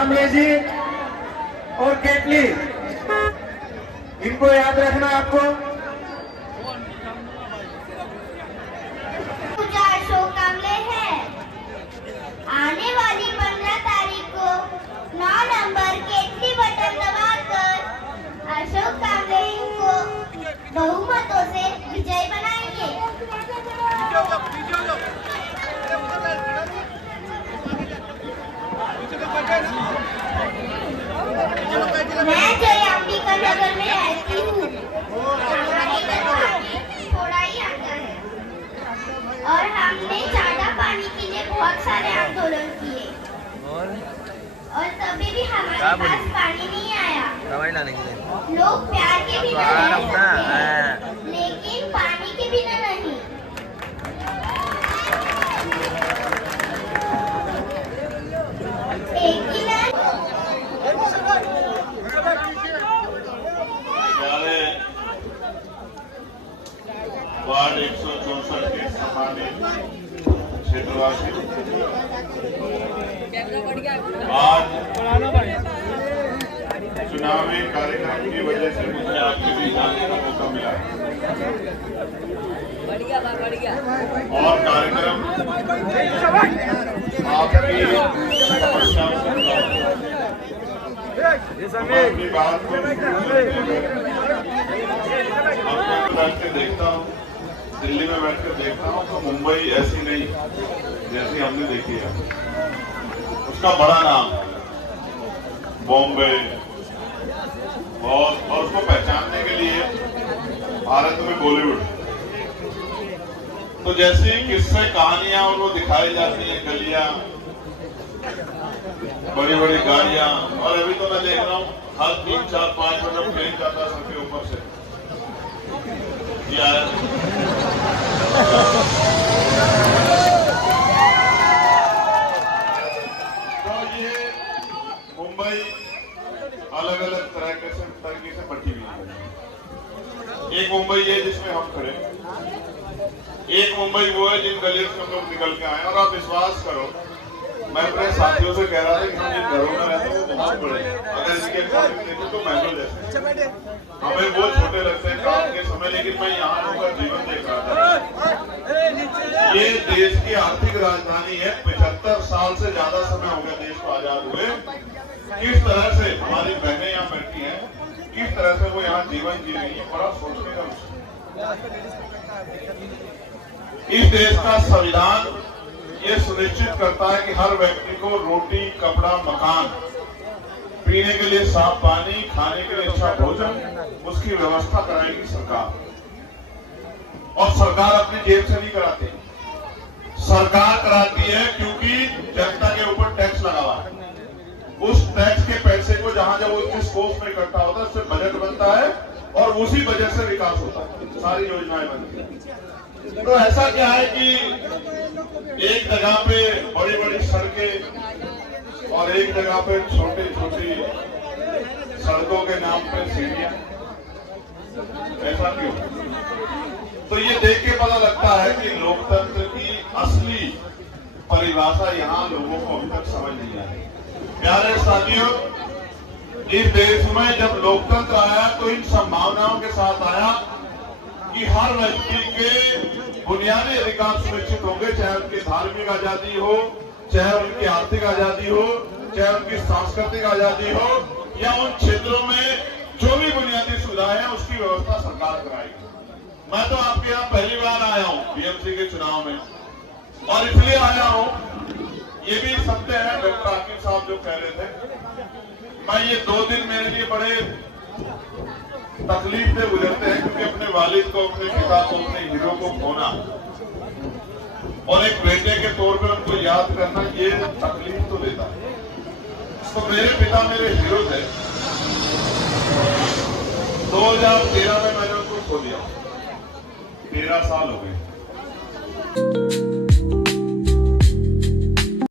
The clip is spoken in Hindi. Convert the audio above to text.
कामले जी और केटली, इनको याद रखना आपको। अशोक कामले है। आने वाली 15 तारीख को 9 नंबर केटली बटन दबाकर अशोक कामले को बहुमतों से विजय बनाएंगे। मैं जय अंबिका नगर में रहती हूँ। हमारे घर पानी थोड़ा ही आता है और हमने ज्यादा पानी के लिए बहुत सारे आंदोलन किए और तभी भी हमारे पास पानी नहीं आया। दवाई लाने के लिए लोग प्यार के बिना रहते, लेकिन पानी के बिना नहीं। एक ही वार्ड 164 के सम्मानित क्षेत्रवासी, आज चुनावी कार्यक्रम की वजह से मुझे आपके बीच आने का मौका मिला और कार्यक्रम आपकी समस्याओं से अपनी बात को बैठ के देखता हूँ, दिल्ली में बैठ कर देखता हूँ तो मुंबई ऐसी नहीं जैसी हमने देखी है। उसका बड़ा नाम बॉम्बे, और उसको पहचानने के लिए भारत में बॉलीवुड, तो जैसी किस्से कहानियां उनको दिखाई जाती हैं, गलियां, बड़ी बड़ी गाड़ियां, और अभी तो मैं देख रहा हूँ हर 3, 4, 5 मिनट प्लेन जाता है सबके ऊपर से। तो ये मुंबई अलग अलग तरीके से बटी हुई है। एक मुंबई है जिसमें हम खड़े, एक मुंबई वो है जिन गलियों से हम लोग निकल के आए। और आप विश्वास करो, मैं अपने साथियों से कह रहा था कि हम जिन घरों में रहते हैं वो बहुत बड़े, अगर इसके अकॉर्डिंग देखें तो महलों जैसे, हमें वो छोटे लगते हैं काम के समय, लेकिन मैं यहाँ लोगों का जीवन देख रहा था। ये देश की आर्थिक राजधानी है, 75 साल से ज्यादा समय हो गया देश को आजाद हुए। किस तरह से हमारी बहनें यहाँ बैठी हैं, किस तरह से वो यहाँ जीवन जी रही है, बड़ा सोचने का विषय। इस देश का संविधान ये सुनिश्चित करता है कि हर व्यक्ति को रोटी, कपड़ा, मकान, पीने के लिए साफ पानी, खाने के लिए अच्छा भोजन, उसकी व्यवस्था कराएगी सरकार। और सरकार अपनी जेब से नहीं कराती, सरकार कराती है क्योंकि जनता के ऊपर टैक्स लगा हुआ है। उस टैक्स के पैसे को जहां जब वो जिस कोष में इकट्ठा होता है उससे बजट बनता है और उसी बजट से विकास होता है, सारी योजनाएं बनती हैं। तो ऐसा क्या है कि एक जगह पे बड़ी बड़ी सड़कें और एक जगह पे छोटी छोटी सड़कों के नाम पे सीढ़ियां, ऐसा क्यों? तो ये देख के पता लगता है कि लोकतंत्र की असली परिभाषा यहाँ लोगों को अभी तक समझ नहीं आई। प्यारे साथियों, इस देश में जब लोकतंत्र आया तो इन संभावनाओं के साथ आया कि हर व्यक्ति के बुनियादी अधिकार सुनिश्चित होंगे, चाहे उनकी धार्मिक आजादी हो, चाहे उनकी आर्थिक आजादी हो, चाहे उनकी सांस्कृतिक आजादी हो, या उन क्षेत्रों में जो भी बुनियादी सुविधाएं हैं उसकी व्यवस्था सरकार कराएगी। मैं तो आपके यहाँ पहली बार आया हूँ बीएमसी के चुनाव में, और इसलिए आया हूँ, ये भी सत्य है डॉक्टर आकिब साहब जो कह रहे थे, मैं ये 2 दिन मेरे लिए बड़े तकलीफ से गुजरते हैं, क्योंकि अपने वालिद को, अपने पिता को, अपने हीरो को खोना और एक बेटे के तौर पर उनको याद करना, ये तकलीफ तो देता है। तो मेरे पिता मेरे हीरो थे। 2013 में मैंने उनको खो दिया, 13 साल हो गए।